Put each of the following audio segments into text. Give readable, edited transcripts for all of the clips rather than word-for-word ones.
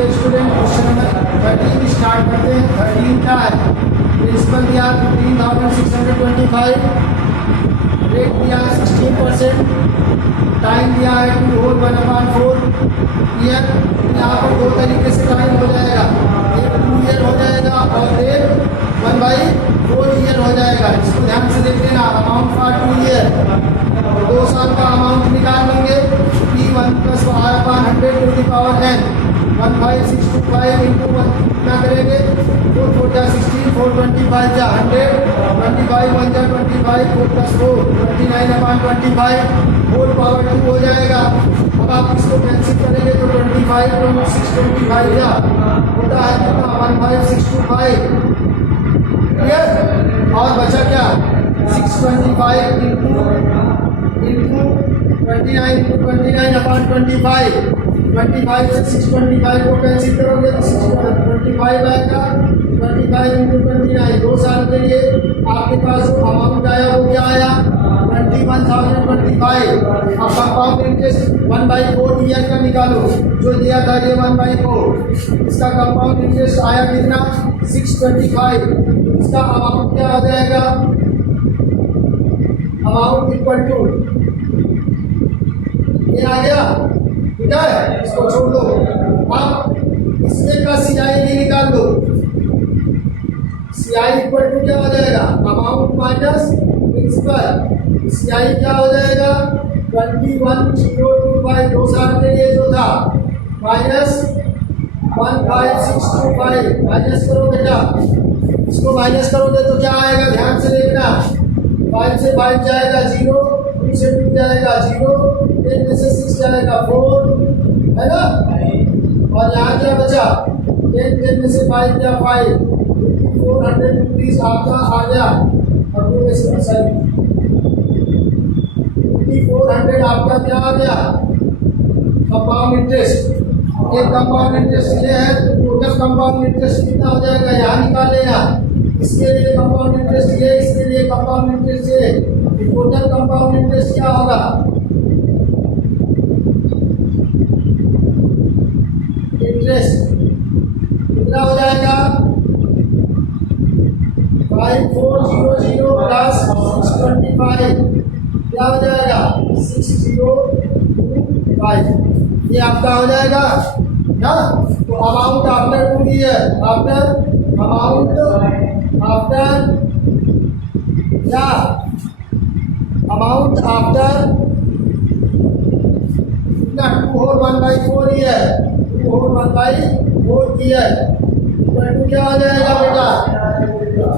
Dear student, question number 13 start करते हैं। 13 क्या है? प्रिंसिपल दिया 15,625, रेट दिया है 16%, टाइम दिया है 2 होल 1/4 ईयर। यहाँ पर दो तरीके से टाइम हो जाएगा, एक 2 ईयर हो जाएगा और एक 1/4 ईयर हो जाएगा। इसको ध्यान से देख लेना। अमाउंट फॉर 2 ईयर, 2 साल का अमाउंट निकाल लेंगे। P1 + R/100 to the power n, 15,625 into 1 कितना करेंगे? 4 4 जा 16, 425 जा 100, 25 1 जा 25, 4 + 4 29/25 होल पावर 2 हो जाएगा। अब आप इसको कैंसिल करेंगे तो 25 × 625 जा होता है कितना? 15,625। क्लियर? और बचा क्या? 625 इंटू 29/25, 25 से 625 को कैंसिल करोगे तो 625 आएगा। 25 इंटू 29, 2 साल के लिए आपके पास जो अमाउंट आया वो क्या आया? 21,025। अब कंपाउंड इंटरेस्ट 1/4 ईयर का निकालो, जो दिया था ये 1/4, इसका कंपाउंड इंटरेस्ट आया कितना? 625। इसका अमाउंट क्या हो जाएगा? अमाउंट इक्वल टू ये आ गया, ठीक है, इसको छोड़ दो। अब इसमें का CI भी निकाल दो। CI इक्वल टू क्या हो जाएगा? Amount minus principal. CI क्या हो जाएगा? 21,025, 2 साल के लिए जो था, माइनस 15,625। माइनस करो बेटा, इसको माइनस करोगे तो क्या आएगा? ध्यान से देखना। 5 से 5 जाएगा 0, 2 से 2 जाएगा 0, 10 में से 6 जाएगा 4, है ना? और यहाँ क्या बचा? 10 में से 5 गया 5, 400 रुपीज आपका आ गया। और 2 में से 400 आपका क्या आ गया? Compound interest. एक कंपाउंड इंटरेस्ट ये है, टोटल कंपाउंड इंटरेस्ट कितना हो जाएगा? यहाँ निकाल लेना। इसके लिए कंपाउंड इंटरेस्ट ये, इसके लिए कंपाउंड इंटरेस्ट ये, टोटल कंपाउंड इंटरेस्ट क्या होगा? इंटरेस्ट कितना हो जाएगा? 5400 प्लस 625 क्या हो जाएगा? 6,025। ये आपका हो जाएगा ना? तो amount after 2 year, amount after क्या? अमाउंट आफ्टर कितना? 2 होल 1/4 ईयर, 2 होल 1/4 ईयर तो क्या हो जाएगा बेटा?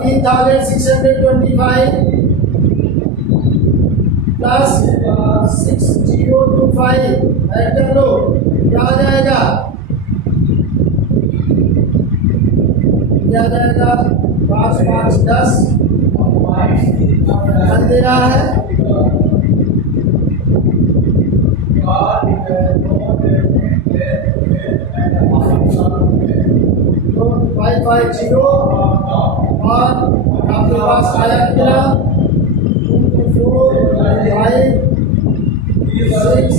3,625 प्लस 6,025 ऐड कर लो, क्या हो जाएगा? क्या जाएगा? 5 5 10 दे रहा है। तो 550 और आपके पास आया कितना? 2 4 5 6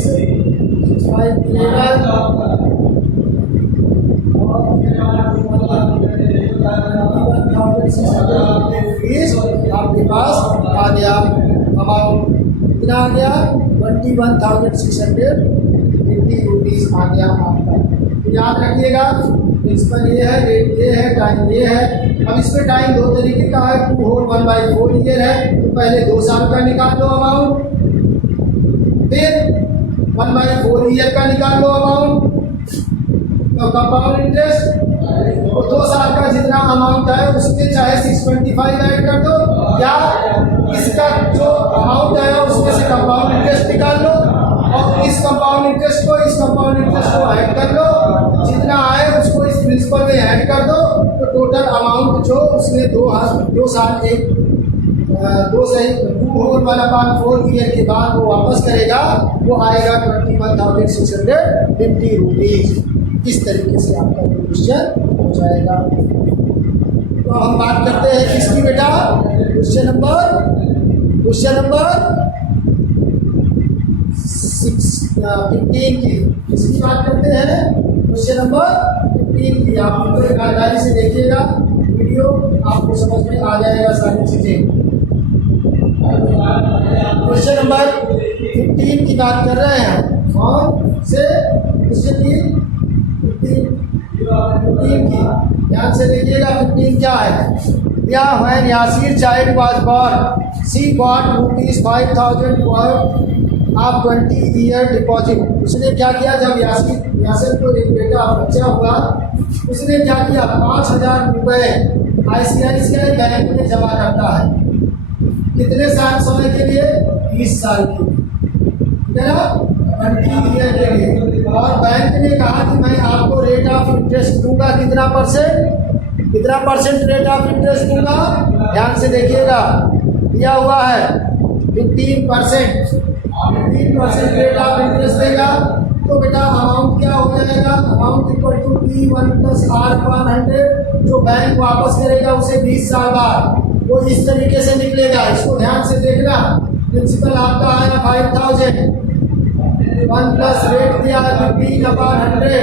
5 11 फीस आपके पास आ गया। अमाउंट कितना आ गया? 21,650 रुपीज़ आ गया आपका। तो याद रखिएगा, प्रिंसिपल ये है, रेट ये है, टाइम ये है। अब इसमें टाइम 2 तरीके का है। 2 होल 1/4 ईयर है, तो पहले 2 साल का निकाल लो अमाउंट, फिर 1/4 ईयर का निकाल लो अमाउंट। तो कंपाउंड इंटरेस्ट तो 2 साल का जितना अमाउंट है उसमें चाहे 625 ऐड कर दो, या इसका जो अमाउंट है उसमें से कंपाउंड इंटरेस्ट निकाल लो और इस कंपाउंड इंटरेस्ट को इस कंपाउंड इंटरेस्ट को ऐड कर लो। जितना आए उसको इस प्रिंसिपल में ऐड कर दो, तो टोटल अमाउंट जो उसमें 2 साल एक 2 होल 1/4 ईयर के बाद वो वापस करेगा, वो आएगा 21,650 रुपीज़। इस तरीके से आपका क्वेश्चन हो जाएगा। तो हम बात करते हैं किसकी बेटा? क्वेश्चन नंबर 15 की। किसकी बात करते हैं? क्वेश्चन नंबर 15 की। आप वीडियो ईमानदारी से देखिएगा, वीडियो आपको समझ में आ जाएगा सारी चीज़ें। क्वेश्चन नंबर 15 की बात कर रहे हैं। कौन से क्वेश्चन की? 15 की ध्यान से देखिएगा। 15 क्या है? या when Yasir child was born, she got ₹5,000 of 20-year deposit। उसने क्या किया? जब यासिर को एक बेटा बच्चा हुआ, उसने क्या किया? 5,000 रुपये ICICI बैंक में जमा करता है। कितने साल समय के लिए? 20 साल के लिए, 20 ईयर के लिए। और बैंक ने कहा कि मैं आपको रेट ऑफ इंटरेस्ट दूंगा। कितना परसेंट रेट ऑफ इंटरेस्ट दूंगा? ध्यान से देखिएगा, दिया हुआ है 15%। 15% रेट ऑफ इंटरेस्ट देगा तो बेटा अमाउंट क्या हो जाएगा? Amount equal to P1 + R100, जो बैंक वापस करेगा उसे 20 साल बाद, वो इस तरीके से निकलेगा। इसको ध्यान से देखना। प्रिंसिपल आपका आया 5,000, 1 प्लस रेट दिया 15/100,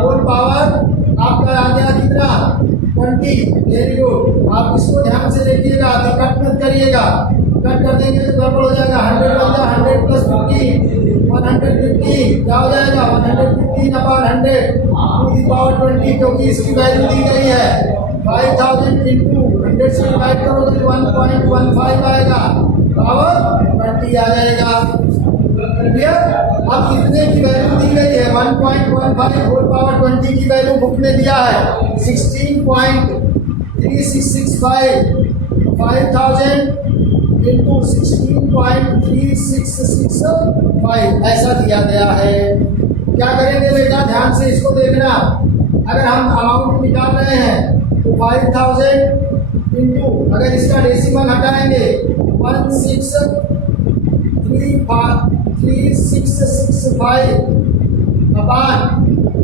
होल पावर आपका आ गया कितना? 20। Very good. आप इसको ध्यान से देखिएगा, अभी कट मत करिएगा। कट कर देंगे तो गड़बड़ हो जाएगा। 100 बन जाए 100 + 50, 150। क्या हो जाएगा? 115/100 टू दी पावर 20, क्योंकि इसकी वैल्यू दी गई है 5,000 इंटू 100 से डिवाइड करोगे तो 1.15 आएगा, पावर 20 आ जाएगा। क्लियर? अब इतने की वैल्यू दी गई है 1.15, होल पावर 20 की वैल्यू बुक में दिया है 16.3665। 5,000 इंटू 16.3665 ऐसा दिया गया है। क्या करेंगे बेटा? ध्यान से इसको देखना। अगर हम अमाउंट निकाल रहे हैं तो 5,000 इंटू, अगर इसका डेसिमल हटाएंगे 16.3665 अपान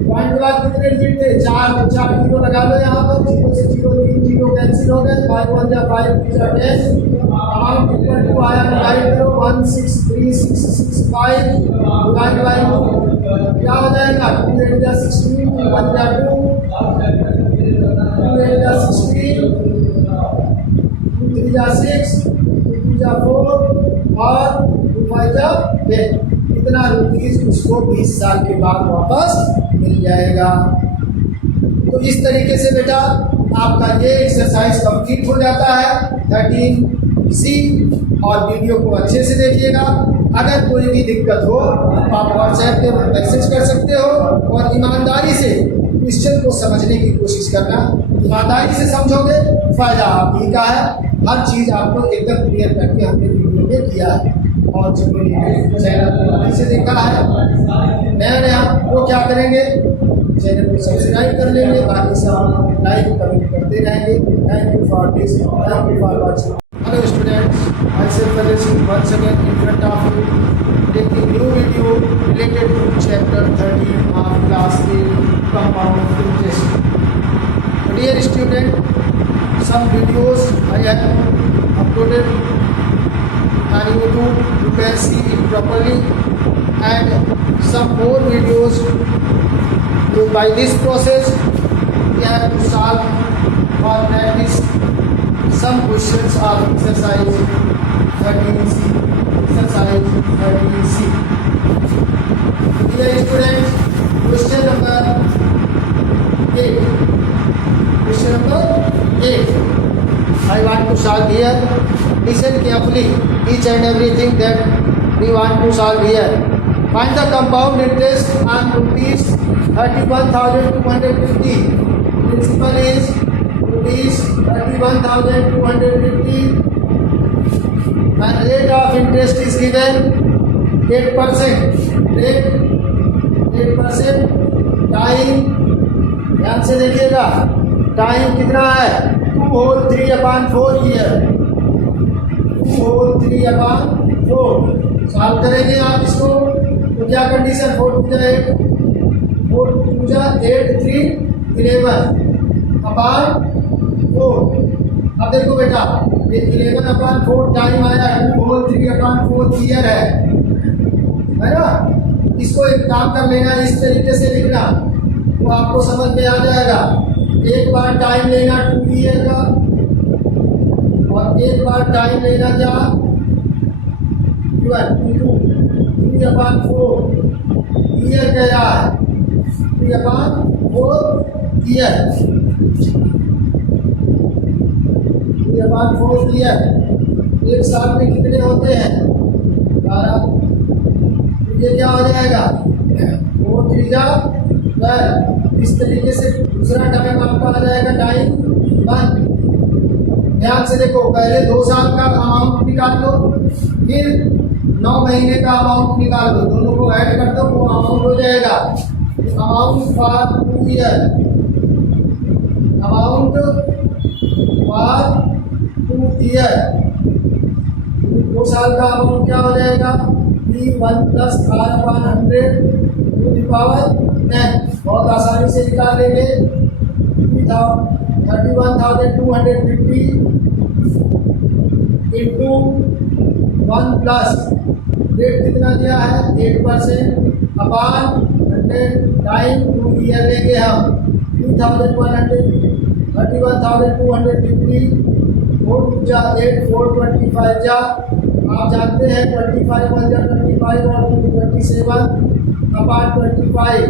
पॉइंट के बाद कितने डिजिट थे? 4 जीरो लगा लो यहाँ पर। 0 से 0 3 जीरो कैंसिल हो गए। 5 1 जा 5 2 जा 10। अमाउंट इक्वल टू आया, डिवाइड करो 163665 डिवाइड बाय 2 क्या हो जाएगा? 2 8 जा 16, 1 जा 2, 2 8 जा 16, 2 3 जा 6, 2 2 जा 4 और 2 5 जा 10। कितना रुपीज उसको 20 साल के बाद वापस मिल जाएगा। तो इस तरीके से बेटा आपका ये एक्सरसाइज कंप्लीट हो जाता है 13C। और वीडियो को अच्छे से देखिएगा। अगर कोई भी दिक्कत हो आप व्हाट्सएप पे मैसेज कर सकते हो, और ईमानदारी से क्वेश्चन को समझने की कोशिश करना। ईमानदारी से समझोगे फायदा आप ही का है। हर चीज़ आपको एकदम क्लियर करके हमने वीडियो में किया है। और जो चैनल से देखा है नया वो क्या करेंगे? चैनल को सब्सक्राइब कर लेंगे, बाकी सब लाइक कमेंट करते रहेंगे। Thank you for this, thank you for watching. Hello students, I self once again in front of you taking new video related to chapter 13 of class 8 compound interest. Dear student, some videos I have uploaded on YouTube, you can see it properly, and some more videos. So by this process we have to solve or practice some questions of exercise 13C. Exercise 13C. Dear students, question number 8. Question number 8. I want to solve here. Listen carefully each and everything that we want to solve here. Find the compound interest on rupees 31,250. Principal is rupees 31,250 and rate of interest is given 8%. Rate 8%. Time ध्यान से देखिएगा, time कितना है? 2 whole 3/4 year. 2 whole 3/4 solve करेंगे आप इसको तो क्या कंडीशन? 4 2 जा 8, 4 2 जा 8, 3 11/4। अब देखो बेटा, ये 11/4 टाइम आया, 2 होल 3/4 ईयर है ना? इसको एक काम कर लेना, इस तरीके से लिखना तो आपको समझ में आ जाएगा। एक बार टाइम लेना 2 ईयर का और एक बार टाइम लेना क्या 3/4 ईयर गया है, 3/4 ईयर, 3/4 ईयर। एक साल में कितने होते हैं 12। ये क्या हो जाएगा 4 3 12। इस तरीके से दूसरा टाइम आपका आ जाएगा टाइम 1। ध्यान से देखो, पहले 2 साल का अमाउंट निकाल लो, फिर 9 महीने का अमाउंट निकाल दो, दोनों को ऐड कर दो, वो अमाउंट हो जाएगा amount for 2 year, amount for 2 year. 2 साल का अमाउंट क्या हो जाएगा 1 + R/100 टू द पावर 10। बहुत आसानी से निकाल लेंगे 31,250 इंटू 1 प्लस रेट कितना दिया है 8% अपान 100 टाइम 2 ईयर लेंगे हम 31,250 4 जा 8 425 जा। आप जानते हैं 25 1 जा 25 और 27 अपान 25।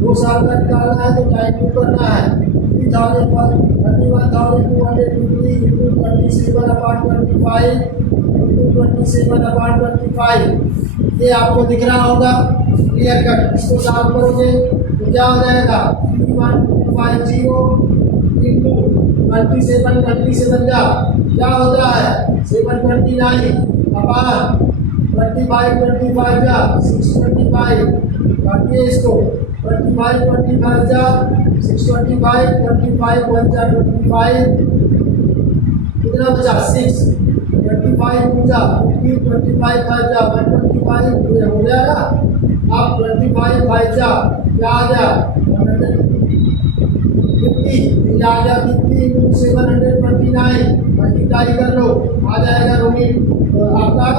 2 साल का निकालना है तो टाइम 2 करना है 31,250 इंटू 27 अपान 25 इंटू 27 अपान 25। ये आपको दिख रहा होगा क्लियर कट। इसको सॉल्व करोगे तो क्या हो जाएगा 3150 इंटू 27 जा क्या होता है 729 अपान 25 जा 625। काटिए इसको 25 जा 625 25 1 जा 25 कितना बचा 6 25 पूजा 25 5 जा 125 हो जाएगा। अब 25 5 जा क्या आ गया 50 आ गया 50 इंटू 729 मल्टीप्लाई कर लो आ जाएगा रुपीज। तो आपका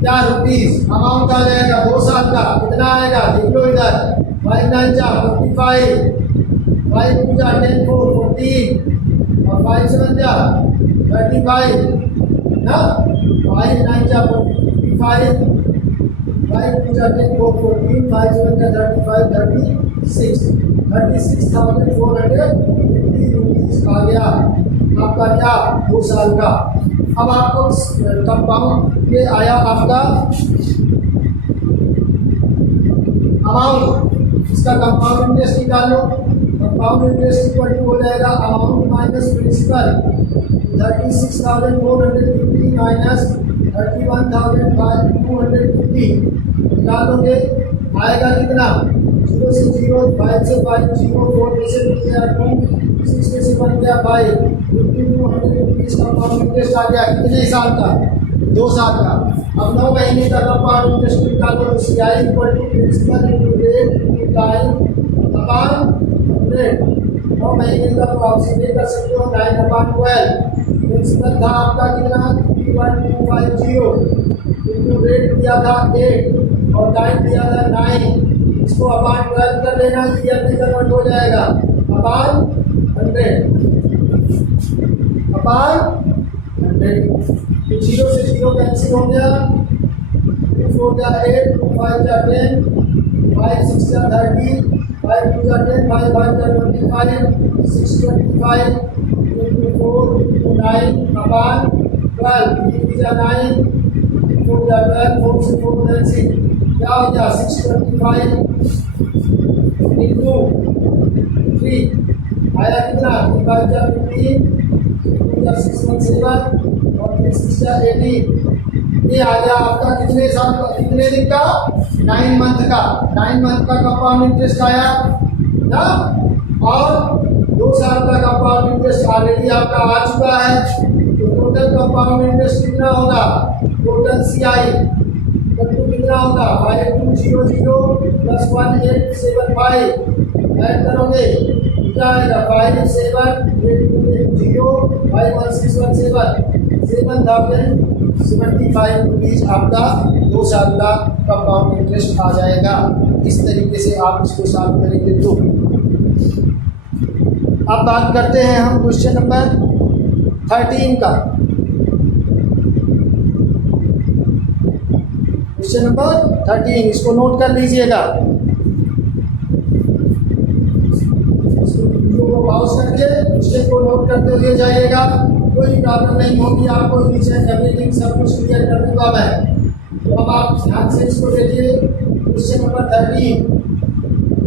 क्या रुपीज अमाउंट आ जाएगा 2 साल का कितना आएगा देख लो इधर 5 9 जा 45 5 पूजा 10 4 14 और 5 7 जा 35 ना 5 9 जा 45 5 पूजा 10 4 14 5 7 जा 35 36,450 रुपीज आ गया आपका क्या 2 साल का। अब आपको कंपाउंड ये आया आपका अमाउंट, इसका कंपाउंड इंटरेस्ट निकाल लो। कंपाउंड इंटरेस्ट इक्वल टू हो जाएगा अमाउंट माइनस प्रिंसिपल 36,450 माइनस 31,250 निकाल दोगे आएगा कितना 0 से 0 5 से 5 0 4 में से 2 6 में से 1 गया 5 52 कंपाउंड इंटरेस्ट आ गया कितने साल का 2 साल का। अब 9 महीने का कंपाउंड इंटरेस्ट निकालो तो CI equal to principal into rate into time upon 100। 9 महीने का तो आप सीधे कर सकते हो 9/12। प्रिंसिपल था आपका कितना 31250 इनटू रेट दिया था 8 और टाइम दिया था 9। इसको अपान 12 कर लेना ईयर में कन्वर्ट हो जाएगा अपान 100 अपान 100। 0 से 0 कैंसिल हो गया 2 4 जा 8 2 5 जा 10 5 6 जा 30 5 2 जा 10 5 5 जा 25 625 into 4 into 9 अपान 12 3 जा 9 4 जा 12 4 से 4 कैंसिल क्या हो गया 625 into 3 आया कितना 5 जा 15 2 जा 617 और 6 जा 18। ये आ गया आपका कितने साल का कितने दिन का 9 मंथ का 9 मंथ का कंपाउंड इंटरेस्ट आया ना। और 2 साल का कंपाउंड इंटरेस्ट ऑलरेडी आपका आ चुका है तो टोटल कंपाउंड इंटरेस्ट कितना होगा टोटल CI कितना होगा 5200 प्लस 1875 ऐड करोगे क्या आएगा 57,8051617 रुपीज आपका 2 साल का कंपाउंड इंटरेस्ट आ जाएगा। इस तरीके से आप इसको सॉल्व करेंगे तो बात करते हैं हम क्वेश्चन नंबर 13 का। क्वेश्चन नंबर 13, इसको नोट कर लीजिएगा। को पॉज करके क्वेश्चन को नोट करते हुए जाइएगा, कोई प्रॉब्लम नहीं होगी आपको। नीचे एवरीथिंग सब कुछ क्लियर कर दूंगा मैं। तो अब आप ध्यान से इसको देखिए। क्वेश्चन नंबर 13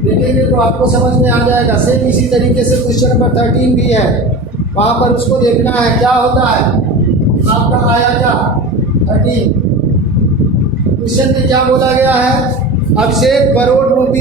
देखेंगे तो आपको समझ में आ जाएगा। सेम इसी तरीके से क्वेश्चन नंबर 13 भी है, वहाँ पर उसको देखना है क्या होता है। आपका आया क्या 13, क्वेश्चन में क्या बोला गया है, अभिषेक करोड़ रुपये